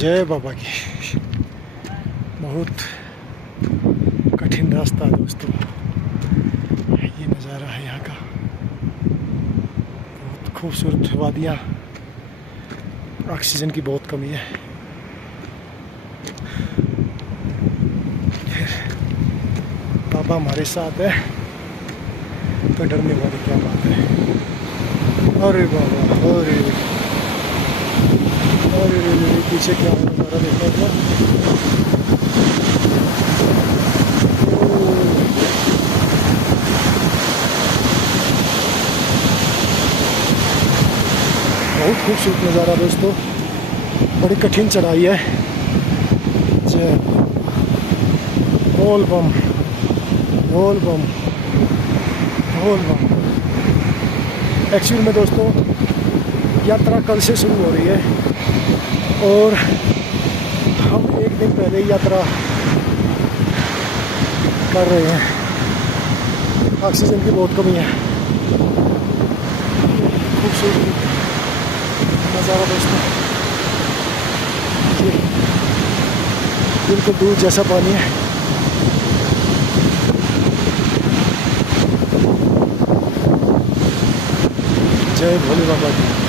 जय बाबा की। बहुत कठिन रास्ता है दोस्तों, ये नज़ारा है यहाँ का। बहुत खूबसूरत वादियाँ, ऑक्सीजन की बहुत कमी है। बाबा हमारे साथ है तो डरने वाली क्या बात है। अरे बाबा, अरे अरे पीछे क्या है हमारा, देखा क्या। बहुत खूबसूरत नज़ारा दोस्तों, बड़ी कठिन चढ़ाई है। जय बोल बम, बोल बम, बोल बम। एक्चुअली में दोस्तों यात्रा कल से शुरू हो रही है और हम एक दिन पहले ही यात्रा कर रहे हैं। ऑक्सीजन की बहुत कमी है। खूबसूरत नज़ारा दोस्तों, बिल्कुल दूध जैसा पानी है। जय भोले बाबा की।